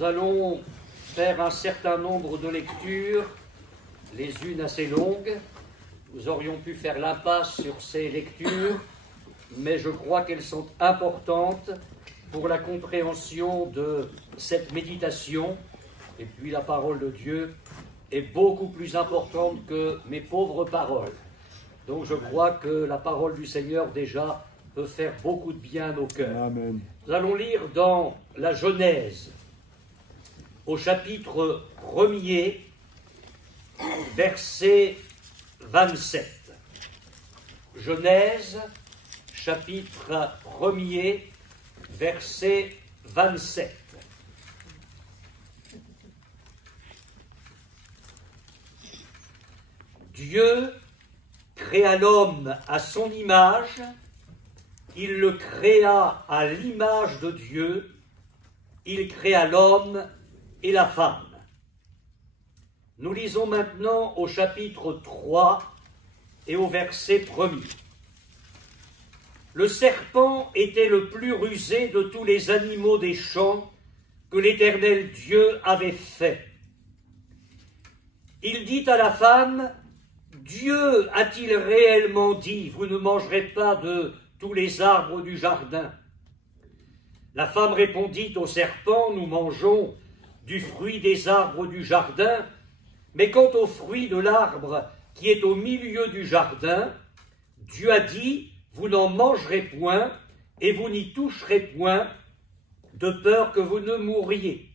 Nous allons faire un certain nombre de lectures, les unes assez longues. Nous aurions pu faire l'impasse sur ces lectures, mais je crois qu'elles sont importantes pour la compréhension de cette méditation. Et puis la parole de Dieu est beaucoup plus importante que mes pauvres paroles. Donc je crois que la parole du Seigneur déjà peut faire beaucoup de bien à nos cœurs. Amen. Nous allons lire dans la Genèse, au chapitre 1er, verset 27. Genèse, chapitre 1er, verset 27. Dieu créa l'homme à son image, il le créa à l'image de Dieu, il créa l'homme et la femme. Nous lisons maintenant au chapitre 3 et au verset 1er. Le serpent était le plus rusé de tous les animaux des champs que l'Éternel Dieu avait fait. Il dit à la femme, « Dieu a-t-il réellement dit, vous ne mangerez pas de tous les arbres du jardin ?» La femme répondit au serpent, « Nous mangeons du fruit des arbres du jardin, mais quant au fruit de l'arbre qui est au milieu du jardin, Dieu a dit, vous n'en mangerez point et vous n'y toucherez point, de peur que vous ne mouriez. »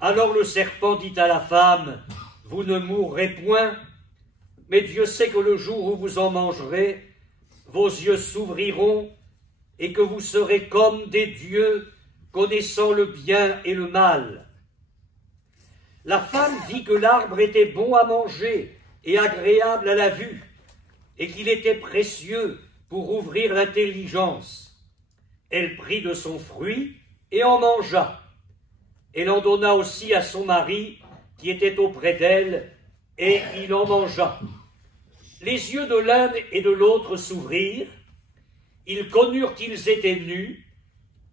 Alors le serpent dit à la femme, « Vous ne mourrez point, mais Dieu sait que le jour où vous en mangerez, vos yeux s'ouvriront et que vous serez comme des dieux, connaissant le bien et le mal. » La femme vit que l'arbre était bon à manger et agréable à la vue, et qu'il était précieux pour ouvrir l'intelligence. Elle prit de son fruit et en mangea. Elle en donna aussi à son mari, qui était auprès d'elle, et il en mangea. Les yeux de l'un et de l'autre s'ouvrirent, ils connurent qu'ils étaient nus,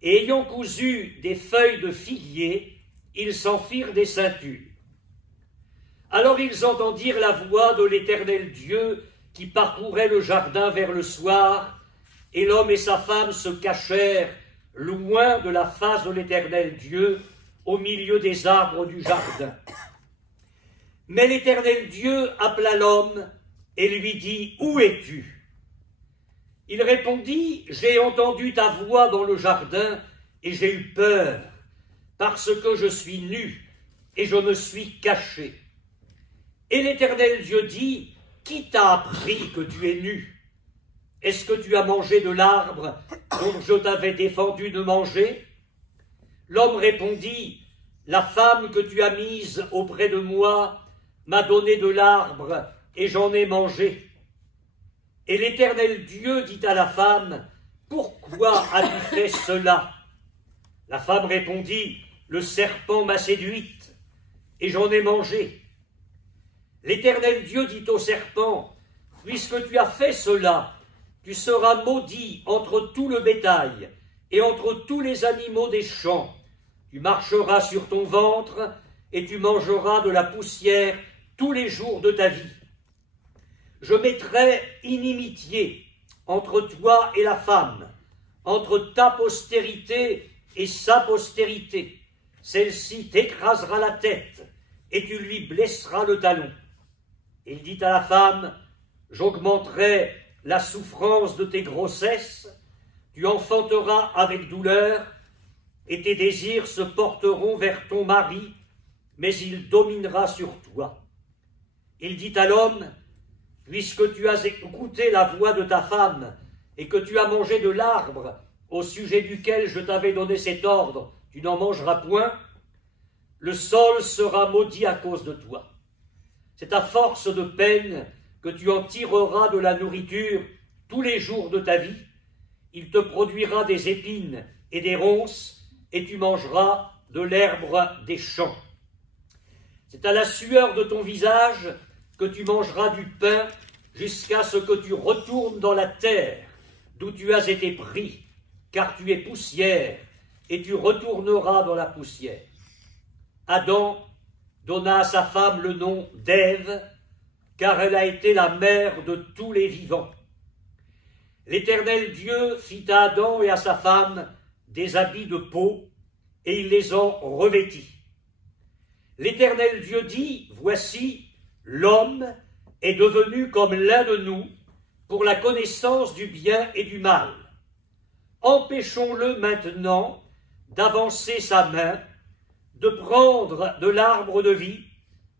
et ayant cousu des feuilles de figuier, ils s'en firent des ceintures. Alors ils entendirent la voix de l'Éternel Dieu qui parcourait le jardin vers le soir, et l'homme et sa femme se cachèrent loin de la face de l'Éternel Dieu, au milieu des arbres du jardin. Mais l'Éternel Dieu appela l'homme et lui dit, « Où es-tu » Il répondit, « J'ai entendu ta voix dans le jardin et j'ai eu peur, parce que je suis nu et je me suis caché. » Et l'Éternel Dieu dit, « Qui t'a appris que tu es nu? Est-ce que tu as mangé de l'arbre dont je t'avais défendu de manger ?» L'homme répondit, « La femme que tu as mise auprès de moi m'a donné de l'arbre et j'en ai mangé. » Et l'Éternel Dieu dit à la femme, « Pourquoi as-tu fait cela ?» La femme répondit, « Le serpent m'a séduite et j'en ai mangé. » L'Éternel Dieu dit au serpent, « Puisque tu as fait cela, tu seras maudit entre tout le bétail et entre tous les animaux des champs. Tu marcheras sur ton ventre et tu mangeras de la poussière tous les jours de ta vie. Je mettrai inimitié entre toi et la femme, entre ta postérité et sa postérité. Celle-ci t'écrasera la tête et tu lui blesseras le talon. » Il dit à la femme, « J'augmenterai la souffrance de tes grossesses, tu enfanteras avec douleur, et tes désirs se porteront vers ton mari, mais il dominera sur toi. » Il dit à l'homme, « Puisque tu as écouté la voix de ta femme, et que tu as mangé de l'arbre au sujet duquel je t'avais donné cet ordre, tu n'en mangeras point, le sol sera maudit à cause de toi. C'est à force de peine que tu en tireras de la nourriture tous les jours de ta vie. Il te produira des épines et des ronces, et tu mangeras de l'herbe des champs. C'est à la sueur de ton visage que tu mangeras du pain jusqu'à ce que tu retournes dans la terre d'où tu as été pris, car tu es poussière, et tu retourneras dans la poussière. Adam donna à sa femme le nom d'Ève, car elle a été la mère de tous les vivants. L'Éternel Dieu fit à Adam et à sa femme des habits de peau, et il les en revêtit. L'Éternel Dieu dit, voici, l'homme est devenu comme l'un de nous pour la connaissance du bien et du mal. Empêchons-le maintenant d'avancer sa main, de prendre de l'arbre de vie,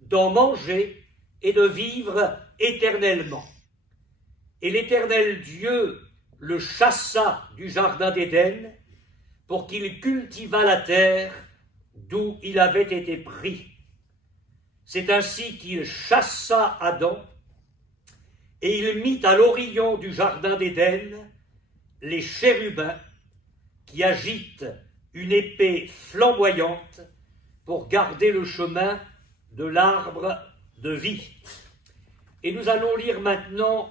d'en manger et de vivre éternellement. Et l'Éternel Dieu le chassa du jardin d'Éden pour qu'il cultivât la terre d'où il avait été pris. C'est ainsi qu'il chassa Adam et il mit à l'orillon du jardin d'Éden les chérubins qui agitent une épée flamboyante pour garder le chemin de l'arbre de vie. Et nous allons lire maintenant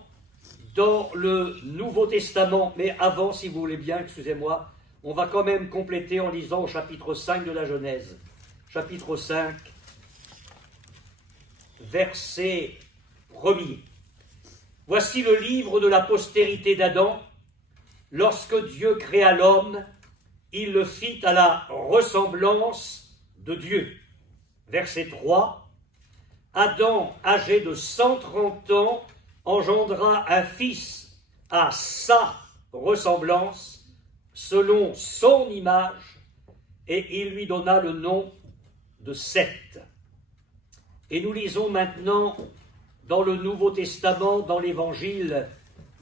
dans le Nouveau Testament, mais avant, si vous voulez bien, excusez-moi, on va quand même compléter en lisant au chapitre 5 de la Genèse. Chapitre 5, verset 1er. Voici le livre de la postérité d'Adam. Lorsque Dieu créa l'homme, il le fit à la ressemblance de Dieu. Verset 3. Adam, âgé de 130 ans, engendra un fils à sa ressemblance, selon son image, et il lui donna le nom de Seth. Et nous lisons maintenant dans le Nouveau Testament, dans l'évangile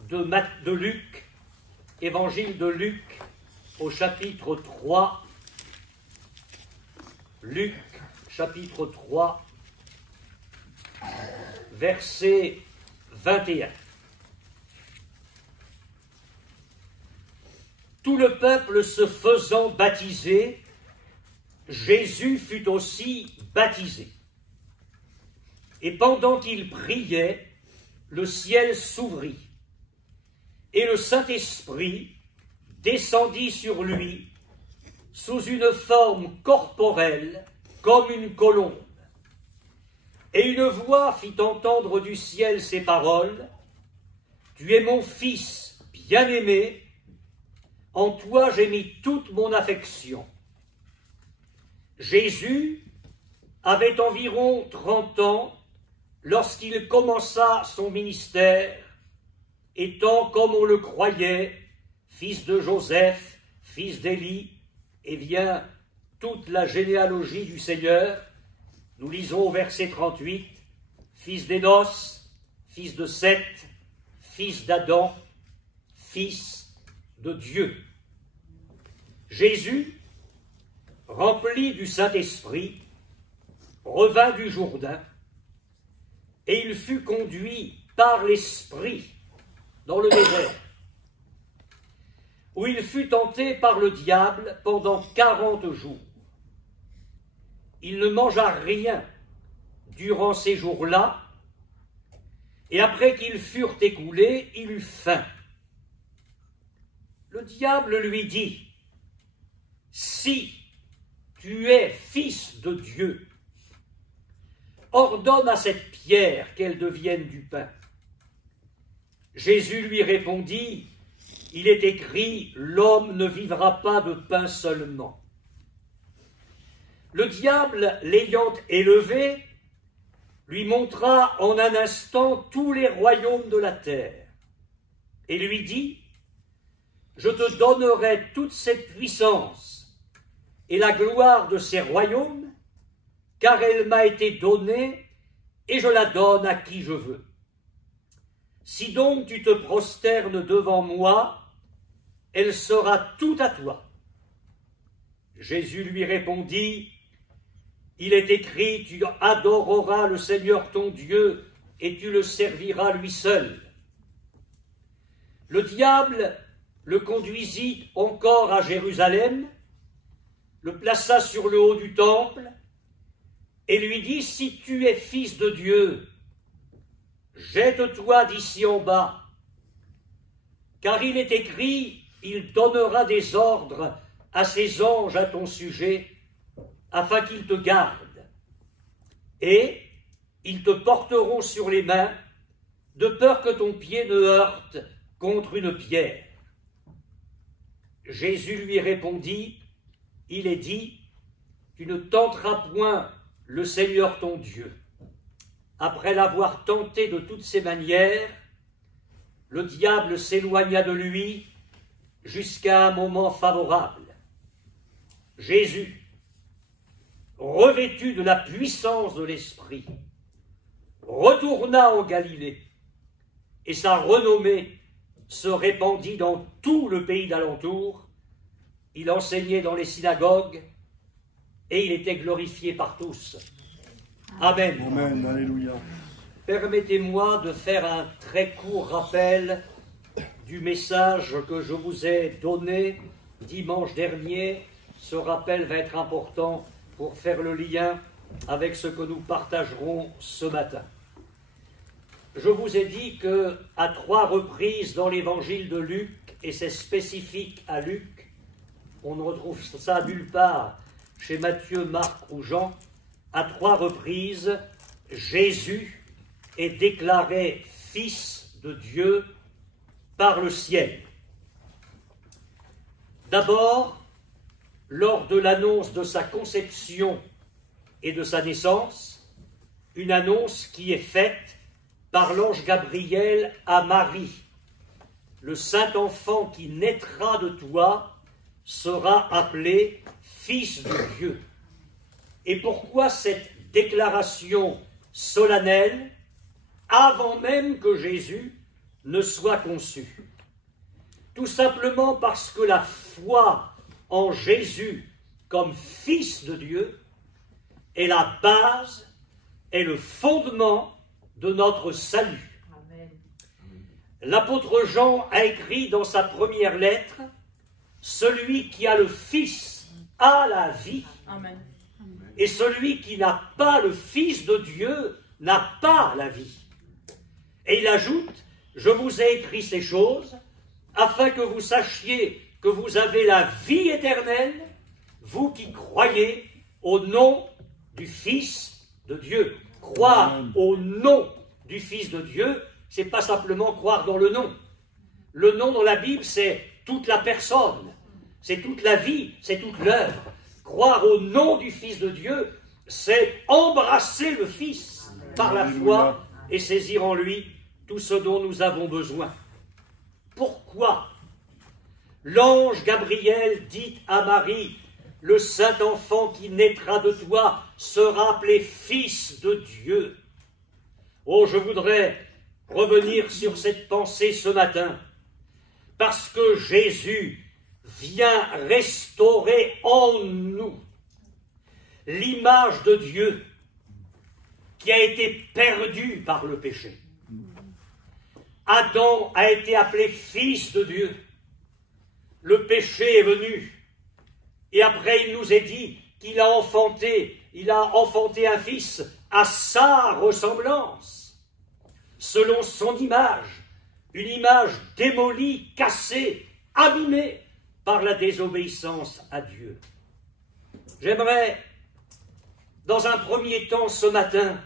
de Luc, évangile de Luc au chapitre 3, Luc chapitre 3, verset 21. Tout le peuple se faisant baptiser, Jésus fut aussi baptisé. Et pendant qu'il priait, le ciel s'ouvrit, et le Saint-Esprit descendit sur lui sous une forme corporelle comme une colombe. Et une voix fit entendre du ciel ces paroles, « Tu es mon Fils bien-aimé, en toi j'ai mis toute mon affection. » Jésus avait environ 30 ans lorsqu'il commença son ministère, étant, comme on le croyait, fils de Joseph, fils d'Élie, et vient toute la généalogie du Seigneur. Nous lisons au verset 38, fils d'Énos, fils de Seth, fils d'Adam, fils de Dieu. Jésus, rempli du Saint-Esprit, revint du Jourdain, et il fut conduit par l'Esprit dans le désert, où il fut tenté par le diable pendant 40 jours. Il ne mangea rien durant ces jours-là, et après qu'ils furent écoulés, il eut faim. Le diable lui dit, « Si tu es fils de Dieu, ordonne à cette pierre qu'elle devienne du pain. » Jésus lui répondit, « Il est écrit, l'homme ne vivra pas de pain seulement. » Le diable, l'ayant élevé, lui montra en un instant tous les royaumes de la terre, et lui dit, « Je te donnerai toute cette puissance et la gloire de ces royaumes, car elle m'a été donnée, et je la donne à qui je veux. Si donc tu te prosternes devant moi, elle sera tout à toi. » Jésus lui répondit, « Il est écrit, tu adoreras le Seigneur ton Dieu, et tu le serviras lui seul. » Le diable le conduisit encore à Jérusalem, le plaça sur le haut du temple, et lui dit, « Si tu es fils de Dieu, jette-toi d'ici en bas, car il est écrit, il donnera des ordres à ses anges à ton sujet, afin qu'ils te gardent. et ils te porteront sur les mains, de peur que ton pied ne heurte contre une pierre. » Jésus lui répondit, « Il est dit, tu ne tenteras point le Seigneur ton Dieu. » Après l'avoir tenté de toutes ses manières, le diable s'éloigna de lui jusqu'à un moment favorable. Jésus, revêtu de la puissance de l'Esprit, retourna en Galilée, et sa renommée se répandit dans tout le pays d'alentour. Il enseignait dans les synagogues, et il était glorifié par tous. Amen. Amen. Alléluia. Permettez-moi de faire un très court rappel du message que je vous ai donné dimanche dernier. Ce rappel va être important pour faire le lien avec ce que nous partagerons ce matin. Je vous ai dit qu'à 3 reprises dans l'évangile de Luc, et c'est spécifique à Luc, on ne retrouve ça nulle part chez Matthieu, Marc ou Jean, à 3 reprises, Jésus est déclaré Fils de Dieu par le ciel. D'abord, lors de l'annonce de sa conception et de sa naissance, une annonce qui est faite par l'ange Gabriel à Marie. Le saint enfant qui naîtra de toi sera appelé Fils de Dieu. Et pourquoi cette déclaration solennelle avant même que Jésus ne soit conçu? Tout simplement parce que la foi en Jésus comme Fils de Dieu est la base, est le fondement de notre salut. Amen. L'apôtre Jean a écrit dans sa première lettre, « Celui qui a le Fils a la vie. Amen. Et celui qui n'a pas le Fils de Dieu n'a pas la vie. » Et il ajoute, « Je vous ai écrit ces choses afin que vous sachiez que vous avez la vie éternelle, vous qui croyez au nom du Fils de Dieu. » Croire au nom du Fils de Dieu, c'est pas simplement croire dans le nom. Le nom dans la Bible, c'est toute la personne, c'est toute la vie, c'est toute l'œuvre. Croire au nom du Fils de Dieu, c'est embrasser le Fils par la foi et saisir en lui tout ce dont nous avons besoin. Pourquoi l'ange Gabriel dit à Marie, « Le saint enfant qui naîtra de toi sera appelé Fils de Dieu ». Oh, je voudrais revenir sur cette pensée ce matin, parce que Jésus vient restaurer en nous l'image de Dieu qui a été perdue par le péché. Adam a été appelé Fils de Dieu. Le péché est venu. Et après, il nous est dit qu'il a enfanté un fils à sa ressemblance, selon son image, une image démolie, cassée, abîmée par la désobéissance à Dieu. J'aimerais, dans un premier temps ce matin,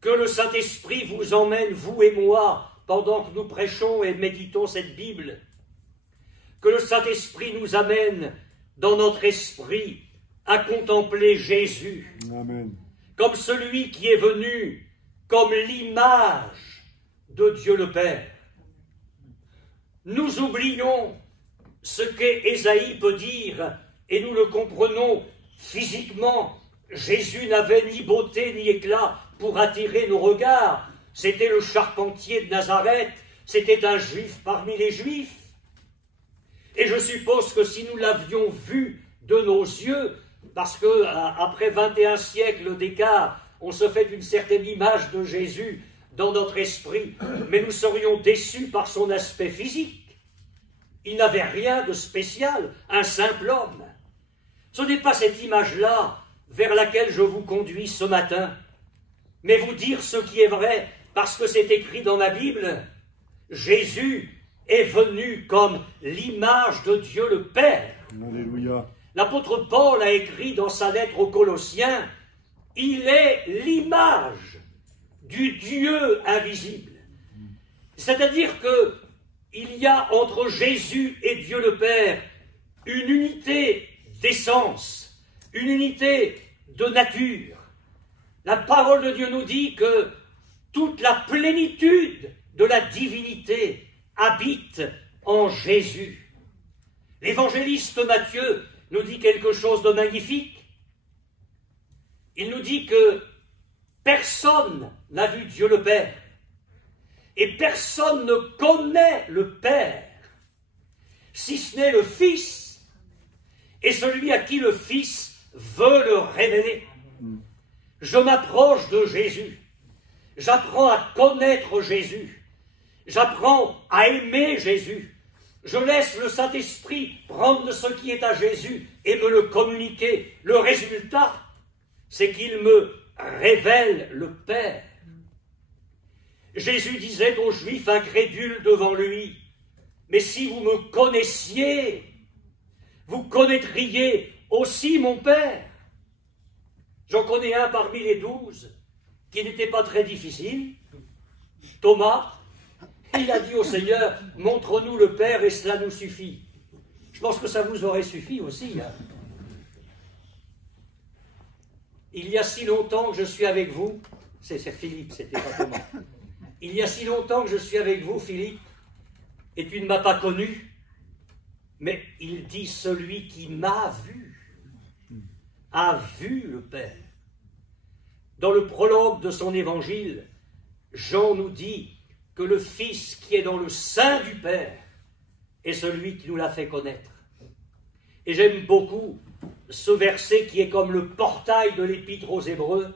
que le Saint-Esprit vous emmène, vous et moi, pendant que nous prêchons et méditons cette Bible, que le Saint-Esprit nous amène dans notre esprit à contempler Jésus. Amen. Comme celui qui est venu comme l'image de Dieu le Père. Nous oublions ce qu'Ésaïe peut dire, et nous le comprenons physiquement. Jésus n'avait ni beauté ni éclat pour attirer nos regards. C'était le charpentier de Nazareth, c'était un juif parmi les juifs. Et je suppose que si nous l'avions vu de nos yeux, parce que après 21 siècles d'écart, on se fait une certaine image de Jésus dans notre esprit, mais nous serions déçus par son aspect physique. Il n'avait rien de spécial, un simple homme. Ce n'est pas cette image-là vers laquelle je vous conduis ce matin, mais vous dire ce qui est vrai, parce que c'est écrit dans ma Bible. Jésus est venu comme l'image de Dieu le Père. Alléluia. L'apôtre Paul a écrit dans sa lettre aux Colossiens, Il est l'image du Dieu invisible. C'est-à-dire qu'il y a entre Jésus et Dieu le Père une unité d'essence, une unité de nature. La parole de Dieu nous dit que toute la plénitude de la divinité habite en Jésus. L'évangéliste Matthieu nous dit quelque chose de magnifique. Il nous dit que personne n'a vu Dieu le Père et personne ne connaît le Père, si ce n'est le Fils et celui à qui le Fils veut le révéler. Je m'approche de Jésus, j'apprends à connaître Jésus, j'apprends à aimer Jésus, je laisse le Saint-Esprit prendre ce qui est à Jésus et me le communiquer. Le résultat, c'est qu'il me révèle le Père. Jésus disait aux Juifs incrédules devant lui, « Mais si vous me connaissiez, vous connaîtriez aussi mon Père. » J'en connais un parmi les 12 qui n'était pas très difficile, Thomas. Il a dit au Seigneur, « Montre-nous le Père et cela nous suffit. » Je pense que ça vous aurait suffi aussi. Hein. Il y a si longtemps que je suis avec vous, c'est Philippe, c'était pas Thomas. Il y a si longtemps que je suis avec vous, Philippe, et tu ne m'as pas connu, mais il dit celui qui m'a vu, a vu le Père. Dans le prologue de son évangile, Jean nous dit que le Fils qui est dans le sein du Père est celui qui nous l'a fait connaître. Et j'aime beaucoup ce verset qui est comme le portail de l'Épître aux Hébreux.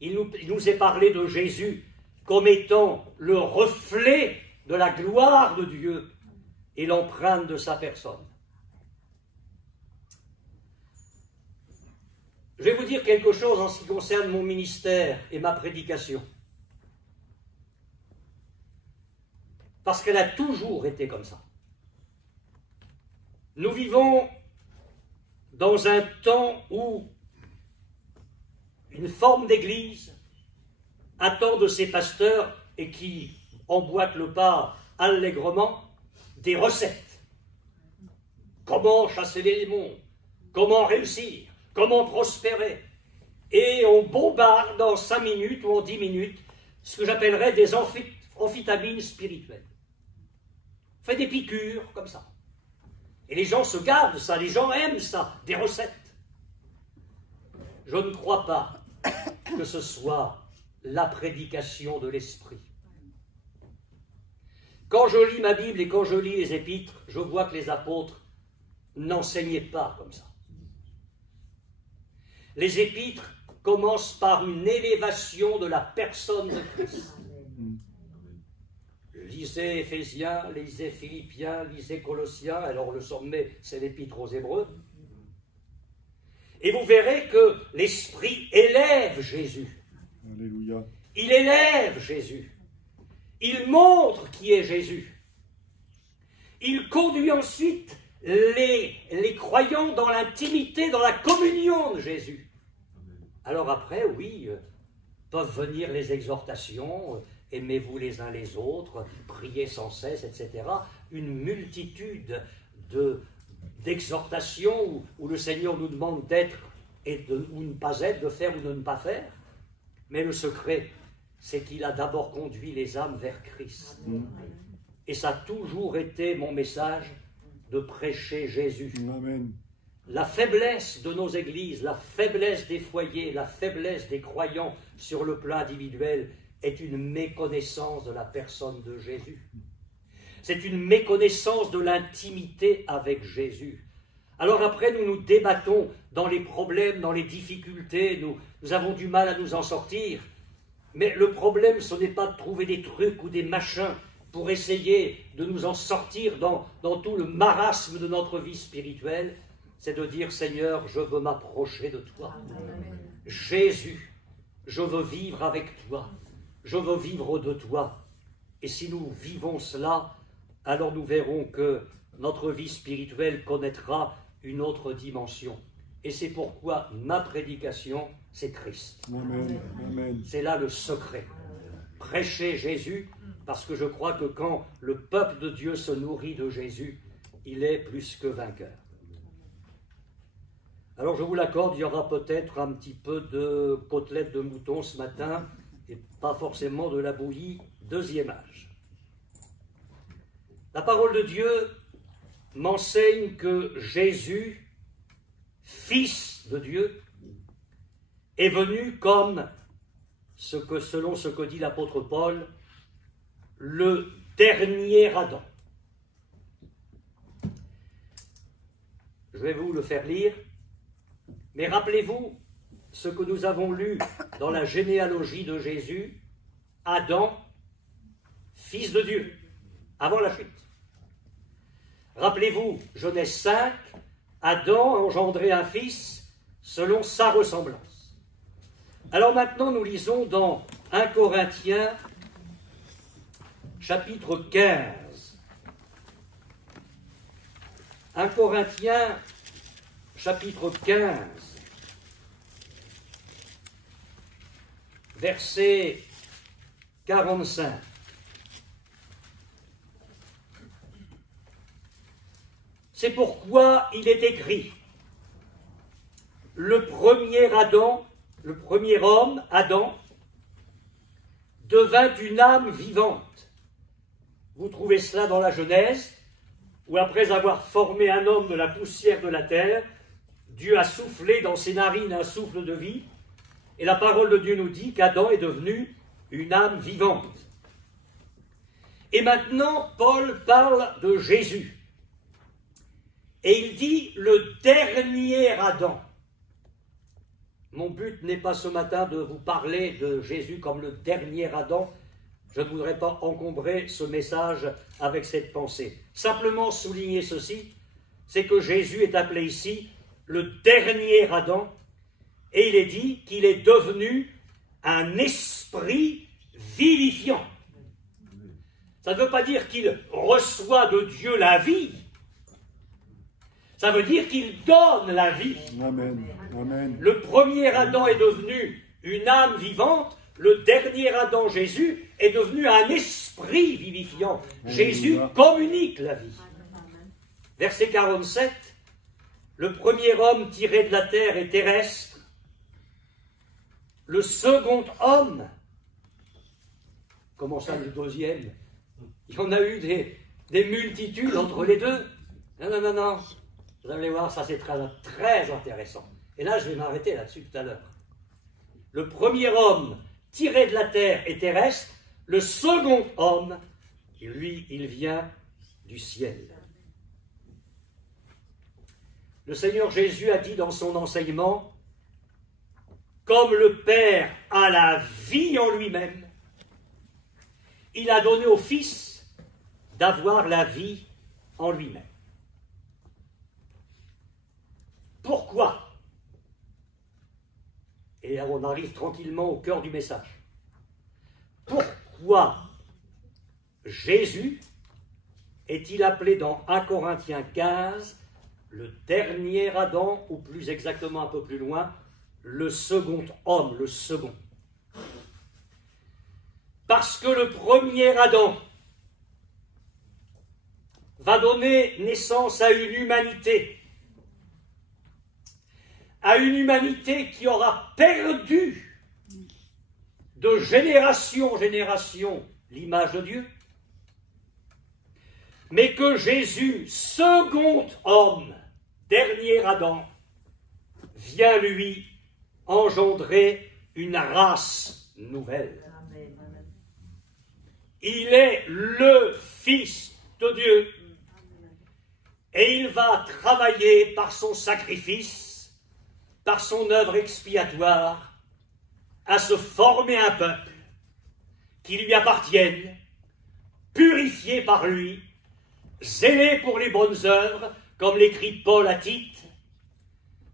Il nous est parlé de Jésus comme étant le reflet de la gloire de Dieu et l'empreinte de sa personne. Je vais vous dire quelque chose en ce qui concerne mon ministère et ma prédication. Parce qu'elle a toujours été comme ça. Nous vivons dans un temps où une forme d'église attend de ses pasteurs et qui emboîtent le pas allègrement des recettes. Comment chasser les démons? Comment réussir? Comment prospérer? Et on bombarde en 5 minutes ou en 10 minutes ce que j'appellerais des amphétamines spirituelles. On fait des piqûres comme ça. Et les gens se gardent ça, les gens aiment ça, des recettes. Je ne crois pas que ce soit la prédication de l'Esprit. Quand je lis ma Bible et quand je lis les épîtres, je vois que les apôtres n'enseignaient pas comme ça. Les épîtres commencent par une élévation de la personne de Christ. Lisez Éphésiens, lisez Philippiens, lisez Colossiens, alors le sommet, c'est l'Épître aux Hébreux. Et vous verrez que l'Esprit élève Jésus. Alléluia. Il élève Jésus. Il montre qui est Jésus. Il conduit ensuite les croyants dans l'intimité, dans la communion de Jésus. Alors après, oui, peuvent venir les exhortations, aimez-vous les uns les autres, priez sans cesse, etc. Une multitude d'exhortations où le Seigneur nous demande d'être ou ne pas être, de faire ou de ne pas faire. Mais le secret, c'est qu'il a d'abord conduit les âmes vers Christ. Et ça a toujours été mon message de prêcher Jésus. Amen. La faiblesse de nos églises, la faiblesse des foyers, la faiblesse des croyants sur le plan individuel est une méconnaissance de la personne de Jésus. C'est une méconnaissance de l'intimité avec Jésus. Alors après, nous nous débattons dans les problèmes, dans les difficultés, nous avons du mal à nous en sortir. Mais le problème, ce n'est pas de trouver des trucs ou des machins pour essayer de nous en sortir dans tout le marasme de notre vie spirituelle. C'est de dire, Seigneur, je veux m'approcher de toi. Jésus, je veux vivre avec toi. Je veux vivre de toi. Et si nous vivons cela, alors nous verrons que notre vie spirituelle connaîtra une autre dimension. Et c'est pourquoi ma prédication, c'est Christ. Amen. Amen. C'est là le secret. Prêcher Jésus, parce que je crois que quand le peuple de Dieu se nourrit de Jésus, il est plus que vainqueur. Alors je vous l'accorde, il y aura peut-être un petit peu de côtelettes de mouton ce matin, et pas forcément de la bouillie deuxième âge. La parole de Dieu m'enseigne que Jésus, Fils de Dieu, est venu comme, selon ce que dit l'apôtre Paul, le dernier Adam. Je vais vous le faire lire, mais rappelez-vous ce que nous avons lu dans la généalogie de Jésus, Adam, fils de Dieu, avant la chute. Rappelez-vous, Genèse 5, Adam a engendré un fils selon sa ressemblance. Alors maintenant, nous lisons dans 1 Corinthiens, chapitre 15. 1 Corinthiens, chapitre 15, verset 45. C'est pourquoi il est écrit, le premier Adam, le premier homme, Adam, devint une âme vivante. Vous trouvez cela dans la Genèse, où après avoir formé un homme de la poussière de la terre, Dieu a soufflé dans ses narines un souffle de vie, et la parole de Dieu nous dit qu'Adam est devenu une âme vivante. Et maintenant, Paul parle de Jésus. Et il dit le dernier Adam. Mon but n'est pas ce matin de vous parler de Jésus comme le dernier Adam. Je ne voudrais pas encombrer ce message avec cette pensée. Simplement souligner ceci, c'est que Jésus est appelé ici le dernier Adam, et il est dit qu'il est devenu un esprit vivifiant. Ça ne veut pas dire qu'il reçoit de Dieu la vie, ça veut dire qu'il donne la vie. Amen. Amen. Le premier Adam est devenu une âme vivante, le dernier Adam, Jésus, est devenu un esprit vivifiant. Jésus communique la vie. Verset 47, le premier homme tiré de la terre est terrestre, le second homme, comment ça le deuxième? Il y en a eu des multitudes entre les deux. Non. Vous allez voir, ça c'est très, très intéressant. Et là, je vais m'arrêter là-dessus tout à l'heure. Le premier homme tiré de la terre est terrestre, le second homme, lui, il vient du ciel. Le Seigneur Jésus a dit dans son enseignement, comme le Père a la vie en lui-même, il a donné au Fils d'avoir la vie en lui-même. Pourquoi? Et on arrive tranquillement au cœur du message. Pourquoi Jésus est-il appelé dans 1 Corinthiens 15 le dernier Adam, ou plus exactement un peu plus loin, le second homme, le second? Parce que le premier Adam va donner naissance à une humanité qui aura perdu de génération en génération l'image de Dieu, mais que Jésus, second homme, dernier Adam, vient lui engendrer une race nouvelle. Il est le Fils de Dieu et il va travailler par son sacrifice, par son œuvre expiatoire, à se former un peuple qui lui appartienne, purifié par lui, zélé pour les bonnes œuvres, comme l'écrit Paul à Tite,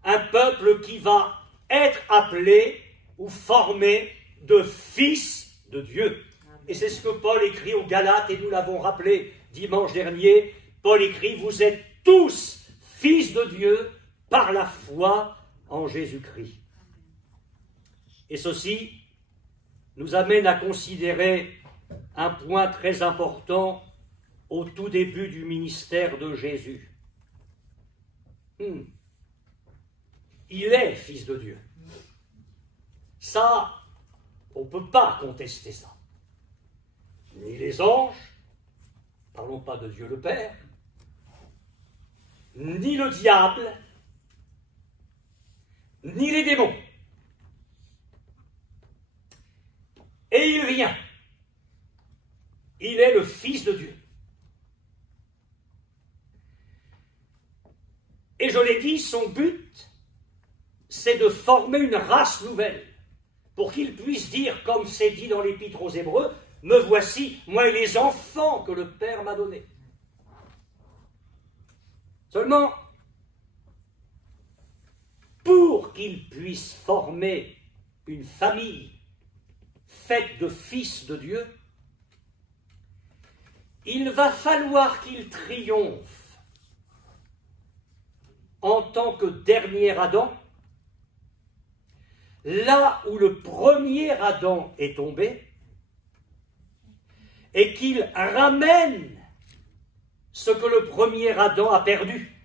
un peuple qui va être appelé ou formé de fils de Dieu. Et c'est ce que Paul écrit aux Galates, et nous l'avons rappelé dimanche dernier. Paul écrit, vous êtes tous fils de Dieu par la foi en Jésus-Christ. Et ceci nous amène à considérer un point très important au tout début du ministère de Jésus. Il est Fils de Dieu. Ça, on ne peut pas contester ça. Ni les anges, parlons pas de Dieu le Père, ni le diable, ni les démons. Et il vient. Il est le Fils de Dieu. Et je l'ai dit, son but, c'est de former une race nouvelle, pour qu'il puisse dire, comme c'est dit dans l'Épître aux Hébreux, « Me voici, moi et les enfants que le Père m'a donnés. » Seulement, pour qu'il puisse former une famille faite de fils de Dieu, il va falloir qu'il triomphe en tant que dernier Adam, là où le premier Adam est tombé, et qu'il ramène ce que le premier Adam a perdu.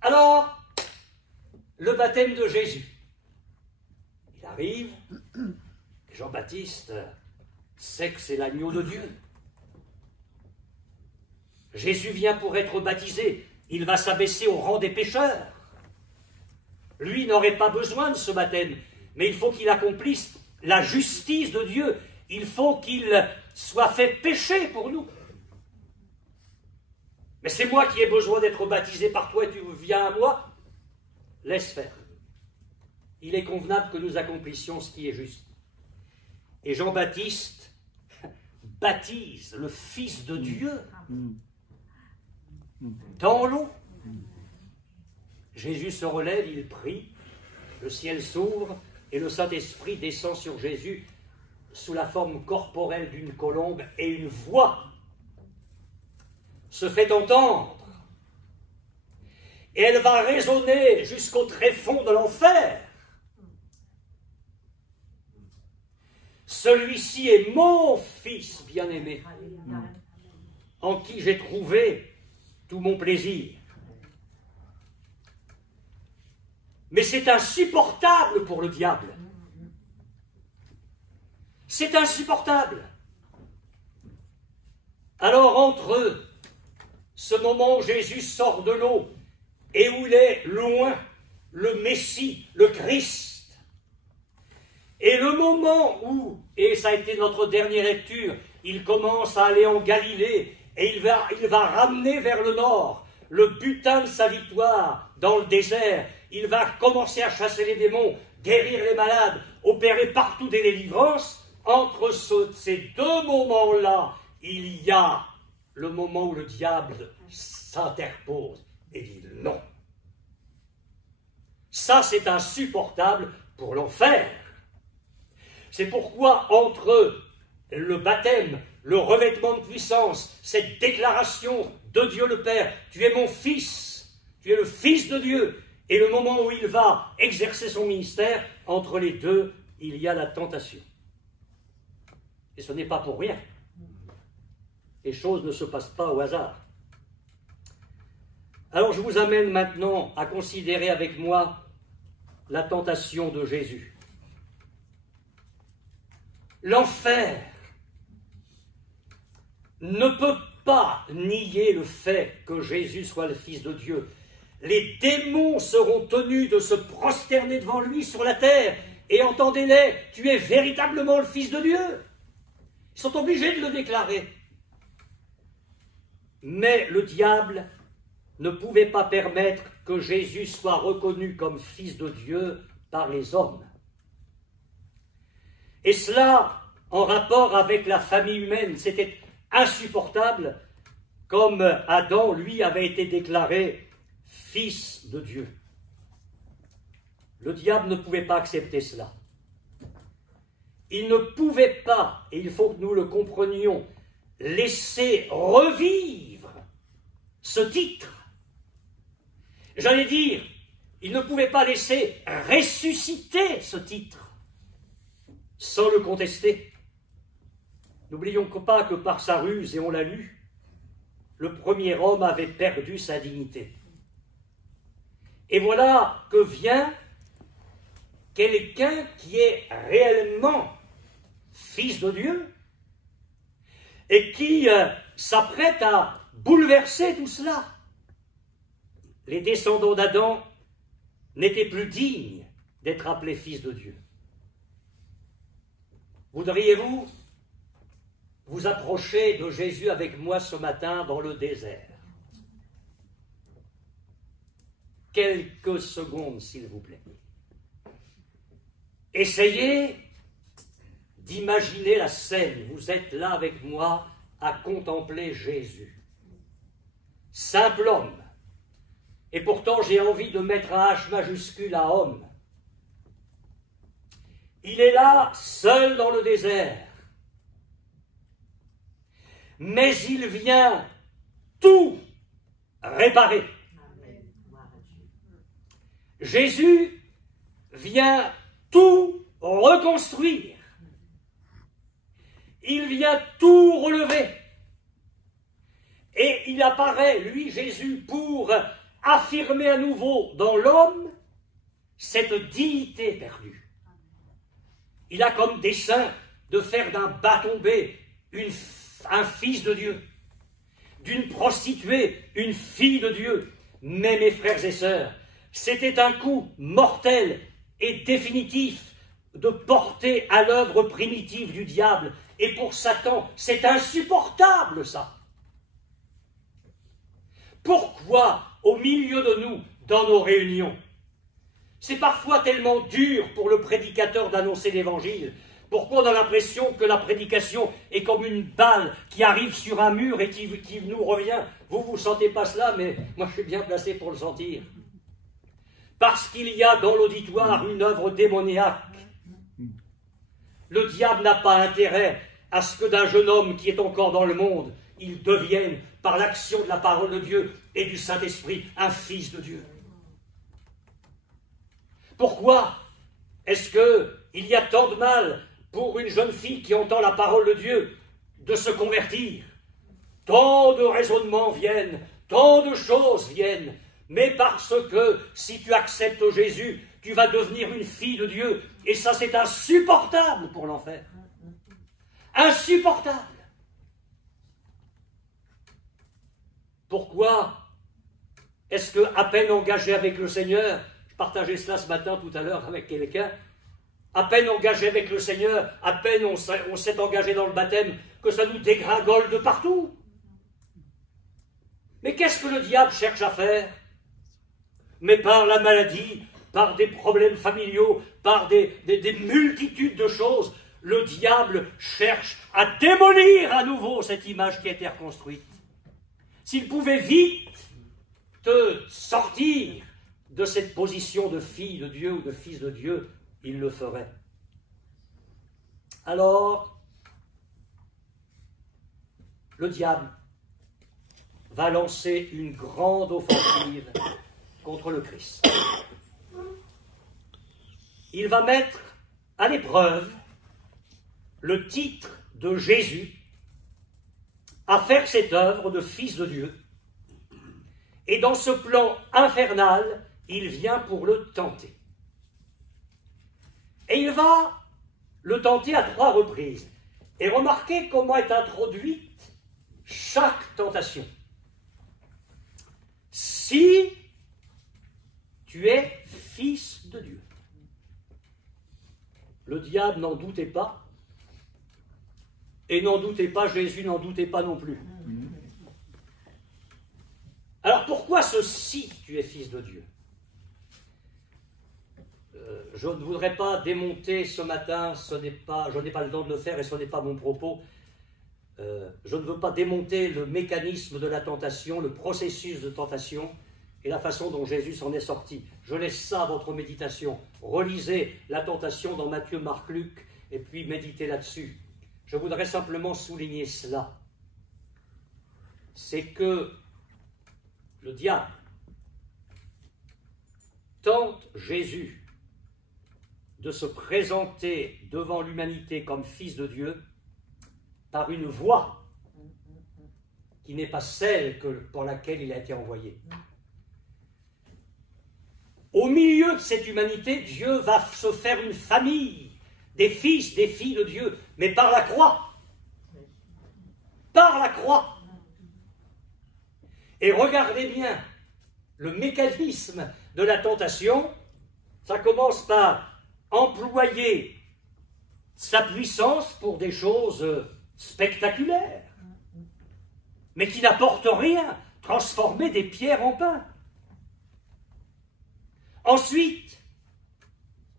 Alors, le baptême de Jésus, il arrive, Jean-Baptiste sait que c'est l'agneau de Dieu. Jésus vient pour être baptisé, il va s'abaisser au rang des pécheurs. Lui n'aurait pas besoin de ce baptême, mais il faut qu'il accomplisse la justice de Dieu. Il faut qu'il soit fait pécher pour nous. Mais c'est moi qui ai besoin d'être baptisé par toi et tu viens à moi. Laisse faire. Il est convenable que nous accomplissions ce qui est juste. Et Jean-Baptiste baptise le Fils de Dieu dans l'eau. Jésus se relève, il prie, le ciel s'ouvre et le Saint-Esprit descend sur Jésus sous la forme corporelle d'une colombe et une voix se fait entendre. Et elle va résonner jusqu'au tréfonds de l'enfer. Celui-ci est mon Fils bien-aimé, en qui j'ai trouvé tout mon plaisir. Mais c'est insupportable pour le diable. C'est insupportable. Alors entre ce moment où Jésus sort de l'eau et où il est loin, le Messie, le Christ, et le moment où, et ça a été notre dernière lecture, il commence à aller en Galilée et il va ramener vers le nord le butin de sa victoire dans le désert. Il va commencer à chasser les démons, guérir les malades, opérer partout des délivrances. Entre ces deux moments-là, il y a le moment où le diable s'interpose et dit non. Ça, c'est insupportable pour l'enfer. C'est pourquoi entre le baptême, le revêtement de puissance, cette déclaration de Dieu le Père, tu es mon Fils, tu es le Fils de Dieu, et le moment où il va exercer son ministère, entre les deux, il y a la tentation. Et ce n'est pas pour rien. Les choses ne se passent pas au hasard. Alors je vous amène maintenant à considérer avec moi la tentation de Jésus. L'enfer ne peut pas nier le fait que Jésus soit le Fils de Dieu. Les démons seront tenus de se prosterner devant lui sur la terre. Et entendez-les, tu es véritablement le Fils de Dieu. Ils sont obligés de le déclarer. Mais le diable ne pouvait pas permettre que Jésus soit reconnu comme Fils de Dieu par les hommes. Et cela, en rapport avec la famille humaine, c'était insupportable, comme Adam, lui, avait été déclaré Fils de Dieu. Le diable ne pouvait pas accepter cela. Il ne pouvait pas, et il faut que nous le comprenions, laisser revivre ce titre. J'allais dire, il ne pouvait pas laisser ressusciter ce titre sans le contester. N'oublions pas que par sa ruse, et on l'a lu, le premier homme avait perdu sa dignité. Et voilà que vient quelqu'un qui est réellement fils de Dieu et qui s'apprête à bouleverser tout cela. Les descendants d'Adam n'étaient plus dignes d'être appelés fils de Dieu. Voudriez-vous vous approcher de Jésus avec moi ce matin dans le désert? Quelques secondes, s'il vous plaît. Essayez d'imaginer la scène. Vous êtes là avec moi à contempler Jésus. Simple homme. Et pourtant, j'ai envie de mettre un H majuscule à homme. Il est là, seul dans le désert. Mais il vient tout réparer. Jésus vient tout reconstruire. Il vient tout relever. Et il apparaît, lui, Jésus, pour affirmer à nouveau dans l'homme cette dignité perdue. Il a comme dessein de faire d'un bas-tombé un fils de Dieu, d'une prostituée une fille de Dieu. Mais mes frères et sœurs, c'était un coup mortel et définitif de porter à l'œuvre primitive du diable. Et pour Satan, c'est insupportable ça. Pourquoi, au milieu de nous, dans nos réunions, c'est parfois tellement dur pour le prédicateur d'annoncer l'évangile? Pourquoi on a l'impression que la prédication est comme une balle qui arrive sur un mur et qui nous revient? Vous ne sentez pas cela, mais moi je suis bien placé pour le sentir. Parce qu'il y a dans l'auditoire une œuvre démoniaque. Le diable n'a pas intérêt à ce que d'un jeune homme qui est encore dans le monde, il devienne, par l'action de la parole de Dieu et du Saint-Esprit, un fils de Dieu. Pourquoi est-ce qu'il y a tant de mal pour une jeune fille qui entend la parole de Dieu de se convertir? Tant de raisonnements viennent, tant de choses viennent, mais parce que si tu acceptes Jésus, tu vas devenir une fille de Dieu, et ça c'est insupportable pour l'enfer. Insupportable. Pourquoi est-ce que, à peine engagé avec le Seigneur, je partageais cela ce matin tout à l'heure avec quelqu'un, à peine engagé avec le Seigneur, à peine on s'est engagé dans le baptême, que ça nous dégringole de partout? Mais qu'est-ce que le diable cherche à faire? Mais par la maladie, par des problèmes familiaux, par des multitudes de choses, le diable cherche à démolir à nouveau cette image qui a été reconstruite. S'il pouvait vite te sortir de cette position de fille de Dieu ou de fils de Dieu, il le ferait. Alors, le diable va lancer une grande offensive contre le Christ. Il va mettre à l'épreuve le titre de Jésus à faire cette œuvre de fils de Dieu. Et dans ce plan infernal, il vient pour le tenter. Et il va le tenter à 3 reprises. Et remarquez comment est introduite chaque tentation. Si tu es fils de Dieu. Le diable n'en doutait pas. Et n'en doutez pas, Jésus n'en doutait pas non plus. Alors pourquoi ce si tu es fils de Dieu? Je ne voudrais pas démonter ce matin, je n'ai pas le temps de le faire et ce n'est pas mon propos. Je ne veux pas démonter le mécanisme de la tentation, le processus de tentation et la façon dont Jésus s'en est sorti. Je laisse ça à votre méditation. Relisez la tentation dans Matthieu, Marc, Luc et puis méditez là-dessus. Je voudrais simplement souligner cela. C'est que le diable tente Jésus de se présenter devant l'humanité comme fils de Dieu par une voie qui n'est pas celle pour laquelle il a été envoyé. Au milieu de cette humanité, Dieu va se faire une famille, des fils, des filles de Dieu, mais par la croix. Par la croix. Et regardez bien le mécanisme de la tentation. Ça commence par employer sa puissance pour des choses spectaculaires, mais qui n'apportent rien, transformer des pierres en pain. Ensuite,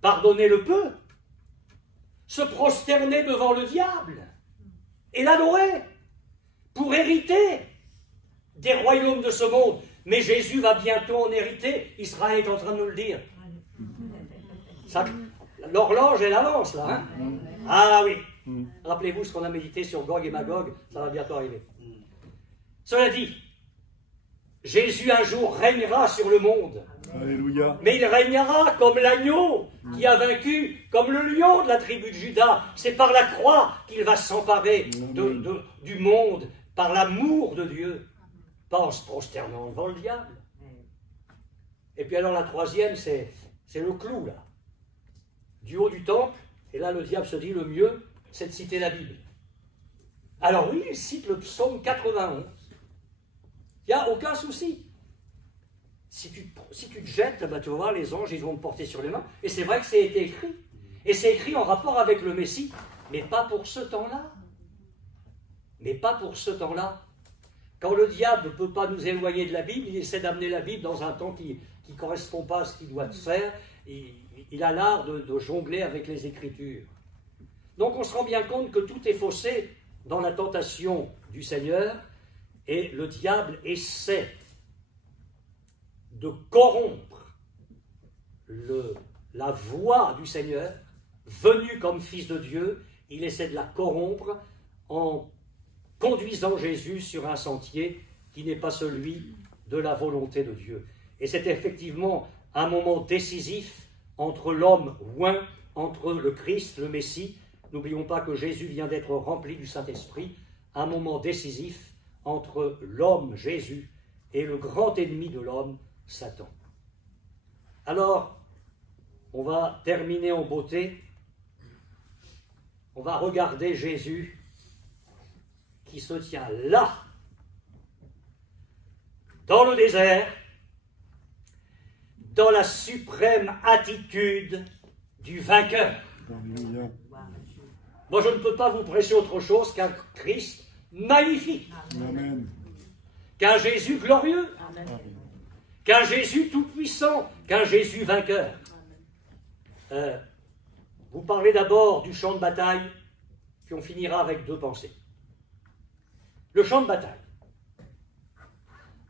pardonner le peu, se prosterner devant le diable et l'adorer pour hériter des royaumes de ce monde. Mais Jésus va bientôt en hériter, Israël est en train de nous le dire. L'horloge, elle avance là. Hein? Ah oui. Rappelez-vous ce qu'on a médité sur Gog et Magog, ça va bientôt arriver. Cela dit, Jésus un jour régnera sur le monde. Alléluia. Mais il régnera comme l'agneau qui a vaincu, comme le lion de la tribu de Juda. C'est par la croix qu'il va s'emparer du monde, par l'amour de Dieu, pas en se prosternant devant le diable. Et puis alors la troisième, c'est le clou là. Du haut du temple, et là le diable se dit le mieux, c'est de citer la Bible. Alors oui, il cite le psaume 91. Il n'y a aucun souci. Si tu te jettes, ben tu vas voir, les anges, ils vont te porter sur les mains. Et c'est vrai que c'est été écrit. Et c'est écrit en rapport avec le Messie, mais pas pour ce temps-là. Mais pas pour ce temps-là. Quand le diable ne peut pas nous éloigner de la Bible, il essaie d'amener la Bible dans un temps qui ne correspond pas à ce qu'il doit faire. Il a l'art de jongler avec les Écritures. Donc on se rend bien compte que tout est faussé dans la tentation du Seigneur, et le diable essaie de corrompre la voix du Seigneur, venu comme fils de Dieu. Il essaie de la corrompre en conduisant Jésus sur un sentier qui n'est pas celui de la volonté de Dieu. Et c'est effectivement un moment décisif entre l'homme oint, entre le Christ, le Messie. N'oublions pas que Jésus vient d'être rempli du Saint-Esprit. Un moment décisif entre l'homme, Jésus, et le grand ennemi de l'homme, Satan. Alors, on va terminer en beauté. On va regarder Jésus qui se tient là, dans le désert, dans la suprême attitude du vainqueur. Alléluia. Moi, je ne peux pas vous prêcher autre chose qu'un Christ magnifique, Amen. qu'un Jésus glorieux, Amen. qu'un Jésus tout-puissant, qu'un Jésus vainqueur. Vous parlez d'abord du champ de bataille, puis on finira avec deux pensées. Le champ de bataille.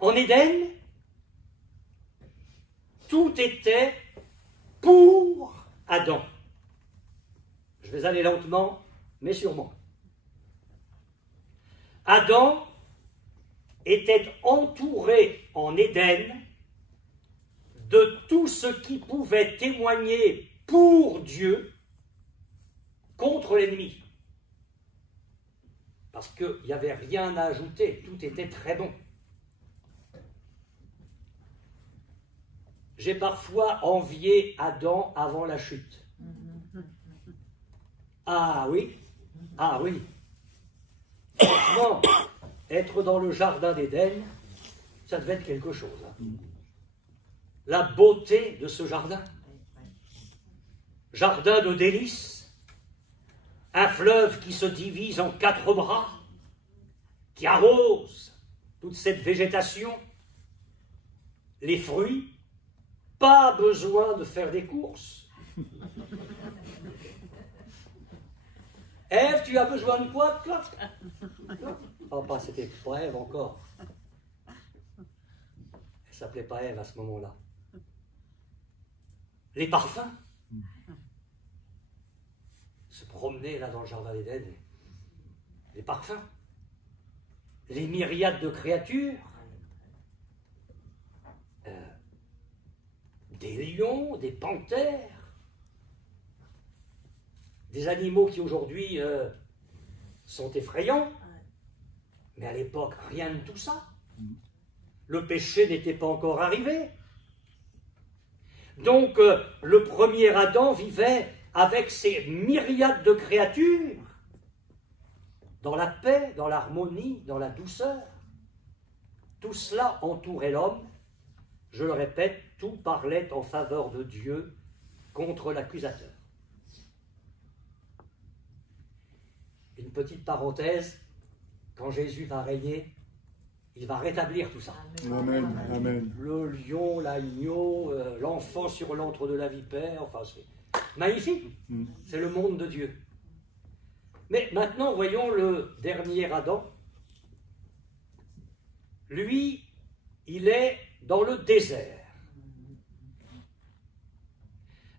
En Éden, tout était pour Adam. Je vais aller lentement, mais sûrement. Adam était entouré en Éden de tout ce qui pouvait témoigner pour Dieu contre l'ennemi. Parce qu'il n'y avait rien à ajouter, tout était très bon. J'ai parfois envié Adam avant la chute. Ah oui, ah oui. Franchement, être dans le jardin d'Éden, ça devait être quelque chose. Hein. La beauté de ce jardin. Jardin de délices, un fleuve qui se divise en 4 bras, qui arrose toute cette végétation, les fruits, pas besoin de faire des courses. Ève, tu as besoin de quoi, toi? Oh, pas, c'était pas Ève encore. Elle s'appelait pas Ève à ce moment-là. Les parfums. Se promener là dans le jardin d'Éden. Les parfums. Les myriades de créatures. des lions, des panthères, des animaux qui aujourd'hui sont effrayants, mais à l'époque, rien de tout ça. Le péché n'était pas encore arrivé. Donc, le premier Adam vivait avec ces myriades de créatures, dans la paix, dans l'harmonie, dans la douceur. Tout cela entourait l'homme. Je le répète, tout parlait en faveur de Dieu contre l'accusateur. Une petite parenthèse, quand Jésus va régner, il va rétablir tout ça. Amen. Amen. Le lion, l'agneau, l'enfant sur l'antre de la vipère, enfin c'est magnifique. C'est le monde de Dieu. Mais maintenant, voyons le dernier Adam. Lui, il est dans le désert.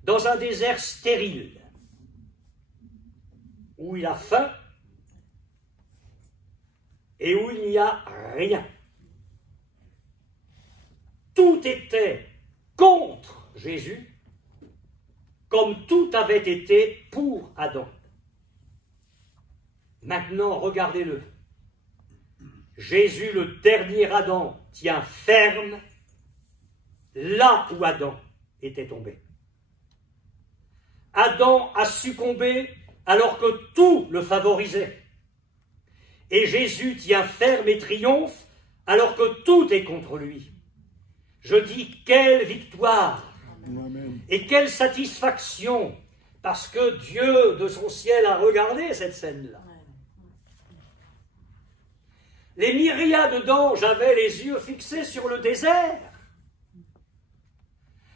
Dans un désert stérile, où il a faim et où il n'y a rien. Tout était contre Jésus, comme tout avait été pour Adam. Maintenant, regardez-le. Jésus, le dernier Adam, tient ferme là où Adam était tombé. Adam a succombé alors que tout le favorisait. Et Jésus tient ferme et triomphe alors que tout est contre lui. Je dis, quelle victoire! Amen. Et quelle satisfaction! Parce que Dieu, de son ciel, a regardé cette scène-là. Les myriades d'anges avaient les yeux fixés sur le désert.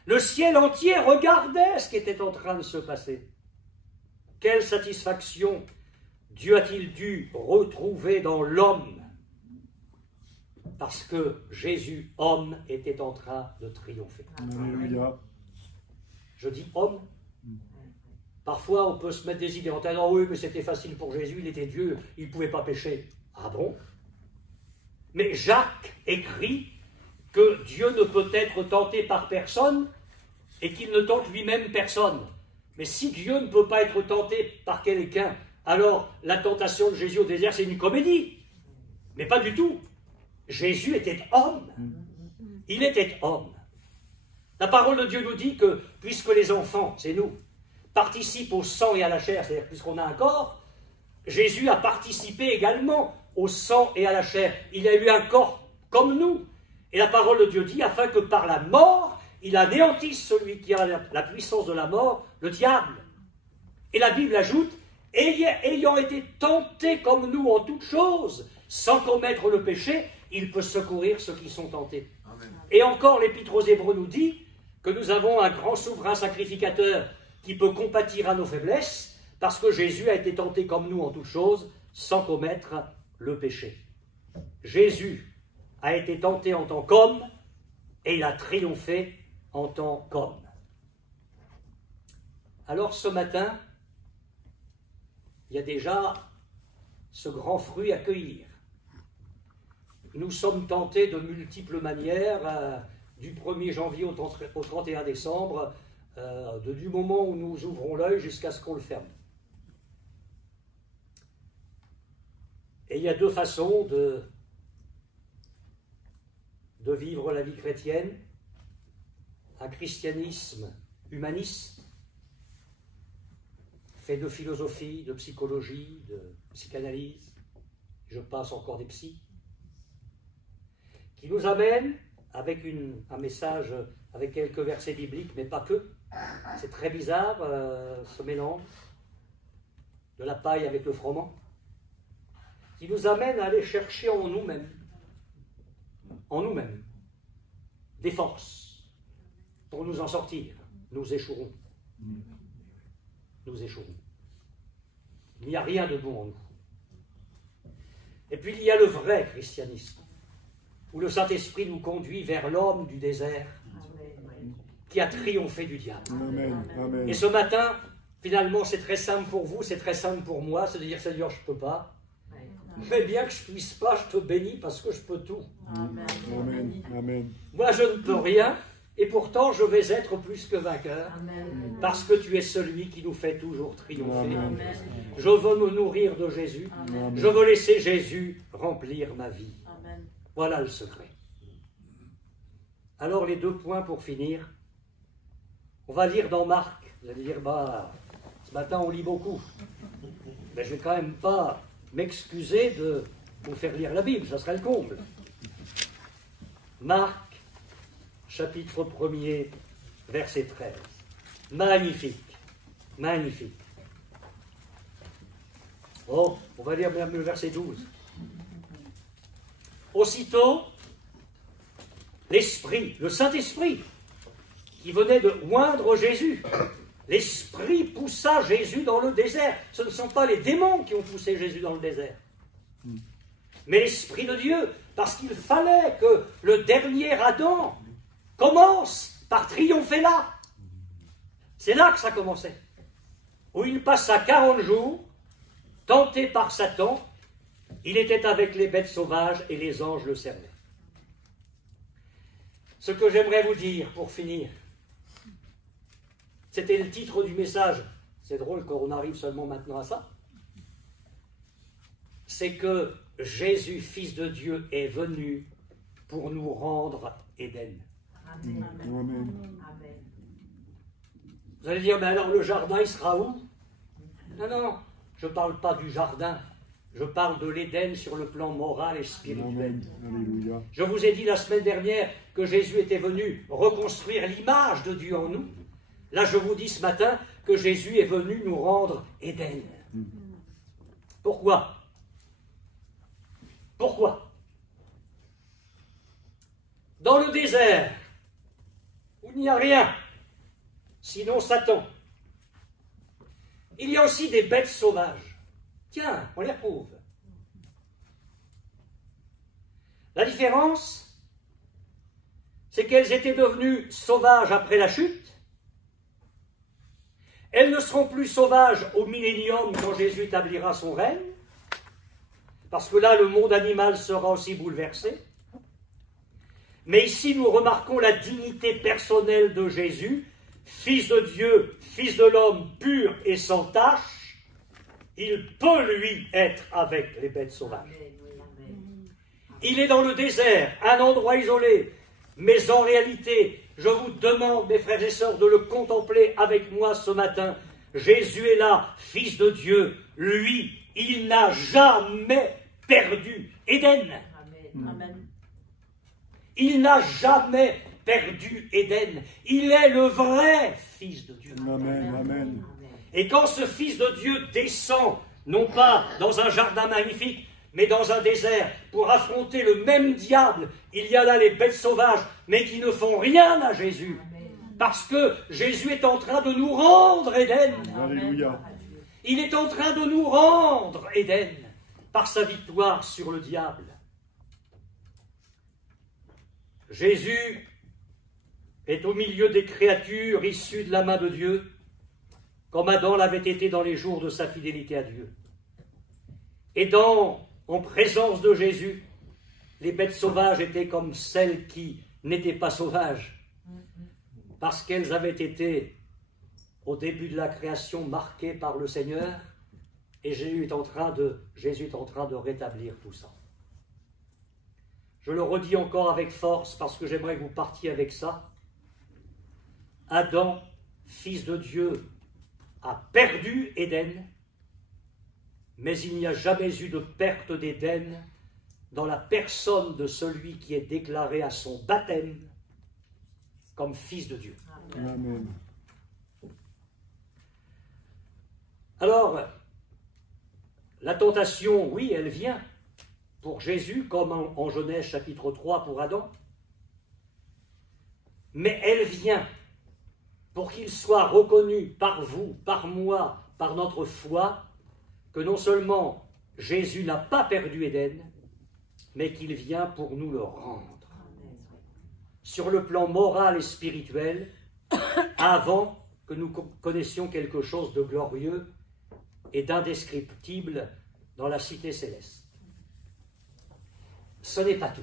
Le ciel entier regardait ce qui était en train de se passer. Quelle satisfaction Dieu a-t-il dû retrouver dans l'homme, parce que Jésus, homme, était en train de triompher. Alléluia. Je dis homme. Parfois, on peut se mettre des idées en tête. Oh oui, mais c'était facile pour Jésus, il était Dieu, il ne pouvait pas pécher. Ah bon? Mais Jacques écrit que Dieu ne peut être tenté par personne et qu'il ne tente lui-même personne. Mais si Dieu ne peut pas être tenté par quelqu'un, alors la tentation de Jésus au désert, c'est une comédie. Mais pas du tout. Jésus était homme. Il était homme. La parole de Dieu nous dit que, puisque les enfants, c'est nous, participent au sang et à la chair, c'est-à-dire puisqu'on a un corps, Jésus a participé également au sang et à la chair. Il a eu un corps comme nous. Et la parole de Dieu dit, afin que par la mort, il anéantisse celui qui a la puissance de la mort, le diable. Et la Bible ajoute, ayant été tenté comme nous en toutes choses, sans commettre le péché, il peut secourir ceux qui sont tentés. Amen. Et encore, l'Épître aux Hébreux nous dit que nous avons un grand souverain sacrificateur qui peut compatir à nos faiblesses, parce que Jésus a été tenté comme nous en toutes choses, sans commettre le péché. Jésus a été tenté en tant qu'homme, et il a triomphé en tant qu'homme. Alors ce matin, il y a déjà ce grand fruit à cueillir. Nous sommes tentés de multiples manières, du 1er janvier au 31 décembre, du moment où nous ouvrons l'œil jusqu'à ce qu'on le ferme. Et il y a deux façons de vivre la vie chrétienne. Un christianisme humaniste, fait de philosophie, de psychologie, de psychanalyse, je passe encore des psys, qui nous amène avec un message, avec quelques versets bibliques, mais pas que. C'est très bizarre, ce mélange de la paille avec le froment, qui nous amène à aller chercher en nous-mêmes, des forces pour nous en sortir. Nous échouerons. Nous échouerons. Il n'y a rien de bon en nous. Et puis il y a le vrai christianisme, où le Saint-Esprit nous conduit vers l'homme du désert qui a triomphé du diable. Amen. Amen. Et ce matin, finalement, c'est très simple pour vous, c'est très simple pour moi, c'est de dire, Seigneur, je ne peux pas. Mais bien que je ne puisse pas, je te bénis parce que je peux tout. Amen. Amen. Moi, je ne peux rien, Et pourtant, je vais être plus que vainqueur, Amen. parce que tu es celui qui nous fait toujours triompher. Amen. Je veux me nourrir de Jésus. Amen. Je veux laisser Jésus remplir ma vie. Amen. Voilà le secret. Alors, les 2 points pour finir. On va lire dans Marc. Vous allez dire, ce matin, on lit beaucoup. Mais je ne vais quand même pas m'excuser de vous faire lire la Bible, ça serait le comble. Marc, chapitre 1er, verset 13. Magnifique, magnifique. Oh, on va lire même le verset 12. Aussitôt, l'Esprit, le Saint-Esprit, qui venait de oindre Jésus, l'Esprit poussa Jésus dans le désert. Ce ne sont pas les démons qui ont poussé Jésus dans le désert, mais l'Esprit de Dieu, parce qu'il fallait que le dernier Adam commence par triompher là. C'est là que ça commençait, où il passa 40 jours, tenté par Satan. Il était avec les bêtes sauvages et les anges le servaient. Ce que j'aimerais vous dire pour finir, c'était le titre du message. C'est drôle qu'on arrive seulement maintenant à ça. C'est que Jésus, Fils de Dieu, est venu pour nous rendre Éden. Amen. Amen. Amen. Vous allez dire, mais alors le jardin, il sera où? Non, non, je ne parle pas du jardin. Je parle de l'Éden sur le plan moral et spirituel. Amen. Alléluia. Je vous ai dit la semaine dernière que Jésus était venu reconstruire l'image de Dieu en nous. Là, je vous dis ce matin que Jésus est venu nous rendre Éden. Pourquoi? Pourquoi? Dans le désert, où il n'y a rien, sinon Satan, il y a aussi des bêtes sauvages. Tiens, on les retrouve. La différence, c'est qu'elles étaient devenues sauvages après la chute. Elles ne seront plus sauvages au millénium quand Jésus établira son règne, parce que là, le monde animal sera aussi bouleversé. Mais ici, nous remarquons la dignité personnelle de Jésus, Fils de Dieu, Fils de l'homme, pur et sans tache. Il peut, lui, être avec les bêtes sauvages. Il est dans le désert, un endroit isolé, mais en réalité, je vous demande, mes frères et sœurs, de le contempler avec moi ce matin. Jésus est là, Fils de Dieu. Lui, il n'a jamais perdu Éden. Amen. Il n'a jamais perdu Éden. Il est le vrai Fils de Dieu. Amen. Amen. Et quand ce Fils de Dieu descend, non pas dans un jardin magnifique, mais dans un désert, pour affronter le même diable, il y a là les bêtes sauvages, mais qui ne font rien à Jésus. Parce que Jésus est en train de nous rendre Éden. Alléluia. Il est en train de nous rendre Éden par sa victoire sur le diable. Jésus est au milieu des créatures issues de la main de Dieu, comme Adam l'avait été dans les jours de sa fidélité à Dieu. Et en présence de Jésus, les bêtes sauvages étaient comme celles qui n'étaient pas sauvages, parce qu'elles avaient été, au début de la création, marquées par le Seigneur, et Jésus est en train de rétablir tout ça. Je le redis encore avec force, parce que j'aimerais que vous partiez avec ça. Adam, Fils de Dieu, a perdu Éden, mais il n'y a jamais eu de perte d'Éden dans la personne de celui qui est déclaré à son baptême comme Fils de Dieu. Amen. Alors, la tentation, oui, elle vient pour Jésus, comme en Genèse chapitre 3 pour Adam, mais elle vient pour qu'il soit reconnu par vous, par moi, par notre foi, que non seulement Jésus n'a pas perdu Éden, mais qu'il vient pour nous le rendre. Sur le plan moral et spirituel, avant que nous connaissions quelque chose de glorieux et d'indescriptible dans la cité céleste. Ce n'est pas tout.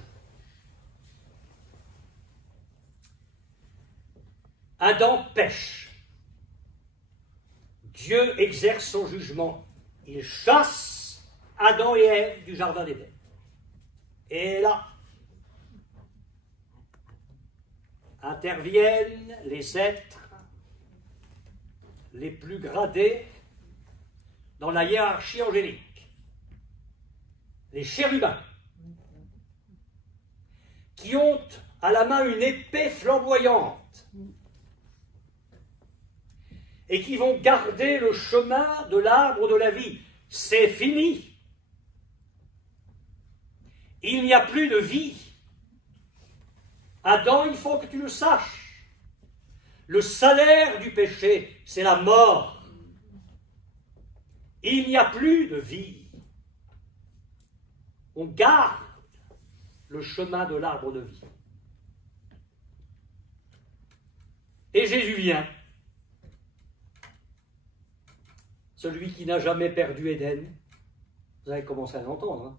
Adam pêche. Dieu exerce son jugement. Il chasse Adam et Ève du jardin d'Éden. Et là, interviennent les êtres les plus gradés dans la hiérarchie angélique, les chérubins, qui ont à la main une épée flamboyante et qui vont garder le chemin de l'arbre de la vie. C'est fini. Il n'y a plus de vie. Adam, il faut que tu le saches. Le salaire du péché, c'est la mort. Il n'y a plus de vie. On garde le chemin de l'arbre de vie. Et Jésus vient. Celui qui n'a jamais perdu Éden. Vous avez commencé à l'entendre. Hein?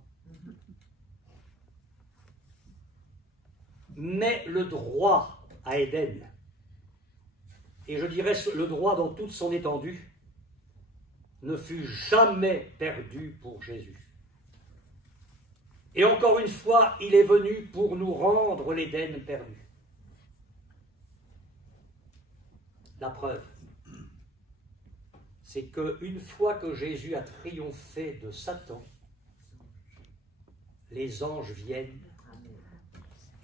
Mais le droit à Éden, et je dirais le droit dans toute son étendue, ne fut jamais perdu pour Jésus. Et encore une fois, il est venu pour nous rendre l'Éden perdu. La preuve, c'est qu'une fois que Jésus a triomphé de Satan, les anges viennent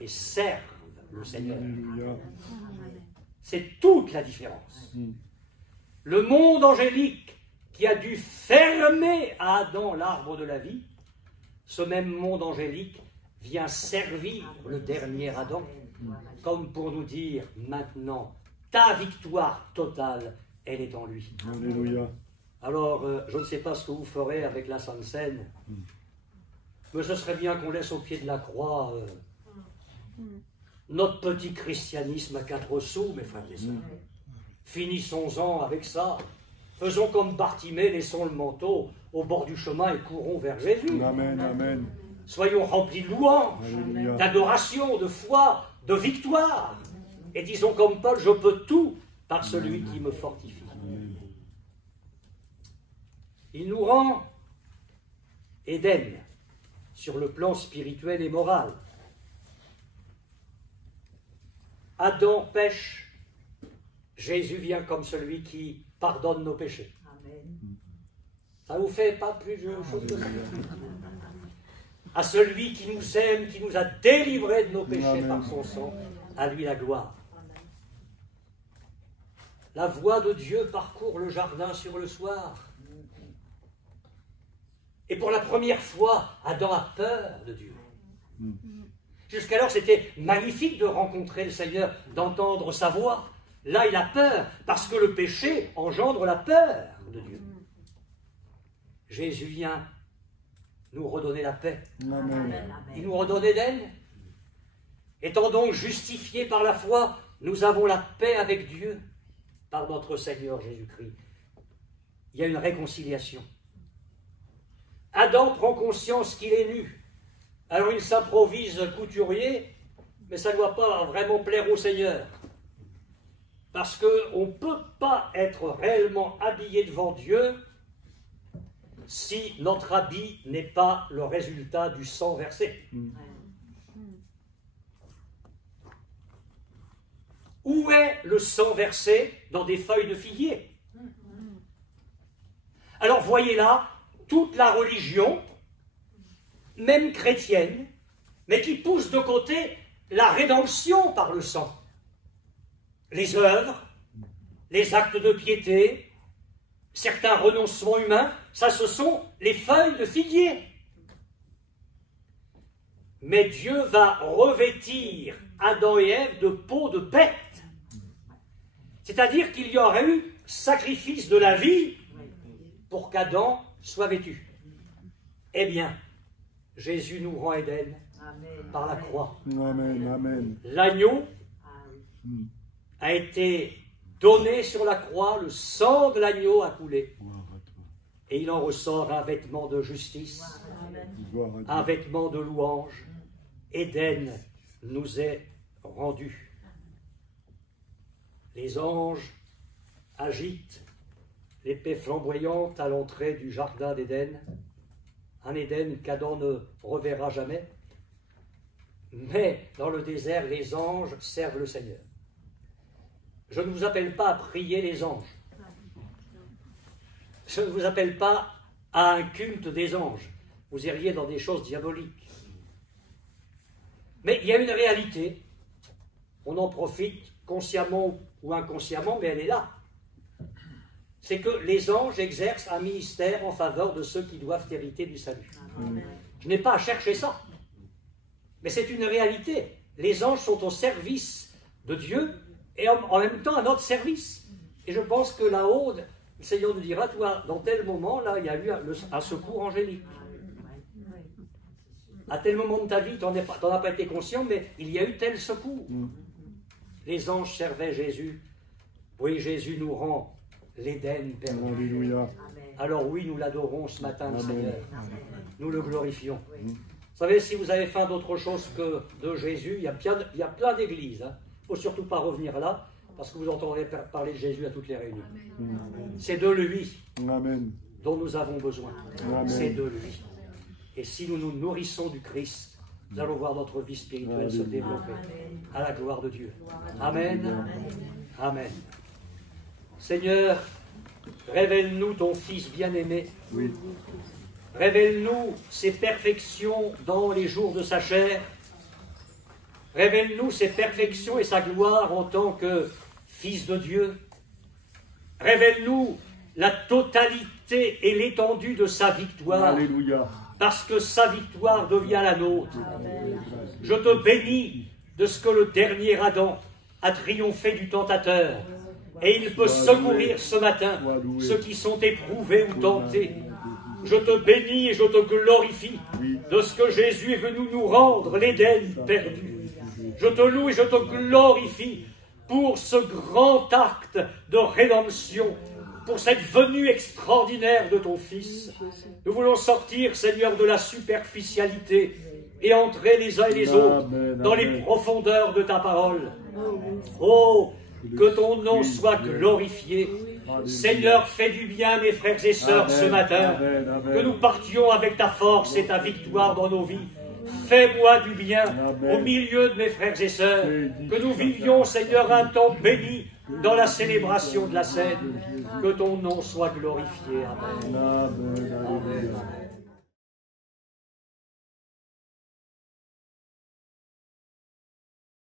et servent le Seigneur. Alléluia. C'est toute la différence. Le monde angélique qui a dû fermer à Adam l'arbre de la vie, ce même monde angélique vient servir le dernier Adam, comme pour nous dire maintenant, ta victoire totale, elle est en lui. Alléluia. Alors, je ne sais pas ce que vous ferez avec la Sainte Seine, mais ce serait bien qu'on laisse au pied de la croix notre petit christianisme à 4 sous, mes frères et sœurs. Finissons-en avec ça. Faisons comme Bartimée, laissons le manteau au bord du chemin et courons vers Jésus. Amen, amen. Soyons remplis de louanges, Alléluia. d'adoration, de foi, de victoire. Et disons comme Paul, je peux tout par celui qui me fortifie. Il nous rend Éden sur le plan spirituel et moral. Adam pêche, Jésus vient comme celui qui pardonne nos péchés. Ça vous fait pas plus de choses que ça? À celui qui nous aime, qui nous a délivrés de nos péchés Amen. par son sang, à lui la gloire. La voix de Dieu parcourt le jardin sur le soir. Et pour la première fois, Adam a peur de Dieu. Jusqu'alors, c'était magnifique de rencontrer le Seigneur, d'entendre sa voix. Là, il a peur, parce que le péché engendre la peur de Dieu. Jésus vient nous redonner la paix. Amen. Il nous redonne Éden. Étant donc justifiés par la foi, nous avons la paix avec Dieu par notre Seigneur Jésus-Christ. Il y a une réconciliation. Adam prend conscience qu'il est nu. Alors il s'improvise couturier, mais ça ne doit pas vraiment plaire au Seigneur. Parce qu'on ne peut pas être réellement habillé devant Dieu si notre habit n'est pas le résultat du sang versé. Où est le sang versé dans des feuilles de figuier? Alors voyez là, toute la religion, même chrétienne, mais qui pousse de côté la rédemption par le sang. Les œuvres, les actes de piété, certains renoncements humains, ça ce sont les feuilles de figuier. Mais Dieu va revêtir Adam et Ève de peau de bête. C'est-à-dire qu'il y aurait eu sacrifice de la vie pour qu'Adam soit vêtu. Eh bien, Jésus nous rend Éden par la croix. Amen, amen. L'agneau a été donné sur la croix, le sang de l'agneau a coulé. Gloire à toi. Et il en ressort un vêtement de justice, Gloire à Dieu. un vêtement de louange. Éden nous est rendu. Les anges agitent l'épée flamboyante à l'entrée du jardin d'Éden, un Éden qu'Adam ne reverra jamais. Mais dans le désert, les anges servent le Seigneur. Je ne vous appelle pas à prier les anges. Je ne vous appelle pas à un culte des anges. Vous iriez dans des choses diaboliques. Mais il y a une réalité. On en profite consciemment ou inconsciemment, mais elle est là. C'est que les anges exercent un ministère en faveur de ceux qui doivent hériter du salut. Je n'ai pas à chercher ça. Mais c'est une réalité. Les anges sont au service de Dieu et en même temps à notre service. Et je pense que là-haut, le Seigneur nous dira, toi, dans tel moment, là, il y a eu un secours angélique. À tel moment de ta vie, tu n'en as pas été conscient, mais il y a eu tel secours. Les anges servaient Jésus. Oui, Jésus nous rend l'Éden perdu. Alléluia. Alors oui, nous l'adorons ce matin, le Amen. Seigneur. Nous le glorifions. Vous savez, si vous avez faim d'autre chose que de Jésus, il y a plein d'églises. Il ne faut surtout pas revenir là, parce que vous entendrez parler de Jésus à toutes les réunions. C'est de lui Amen. dont nous avons besoin. Amen. C'est de lui. Et si nous nous nourrissons du Christ, nous allons voir notre vie spirituelle se développer à la gloire de Dieu. Amen. Amen. Seigneur, révèle-nous ton Fils bien-aimé. Oui. Révèle-nous ses perfections dans les jours de sa chair. Révèle-nous ses perfections et sa gloire en tant que Fils de Dieu. Révèle-nous la totalité et l'étendue de sa victoire, Alléluia. parce que sa victoire devient la nôtre. Je te bénis de ce que le dernier Adam a triomphé du tentateur, et il peut secourir ce matin ceux qui sont éprouvés ou tentés. Je te bénis et je te glorifie de ce que Jésus est venu nous rendre, l'Éden perdu. Je te loue et je te glorifie pour ce grand acte de rédemption, pour cette venue extraordinaire de ton Fils. Nous voulons sortir, Seigneur, de la superficialité et entrer les uns et les autres dans les profondeurs de ta parole. Oh, que ton nom soit glorifié. Seigneur, fais du bien, mes frères et sœurs, ce matin. Que nous partions avec ta force et ta victoire dans nos vies. Fais-moi du bien au milieu de mes frères et sœurs. Que nous vivions, Seigneur, un temps béni dans la célébration de la scène. Que ton nom soit glorifié. Amen. Amen. Amen.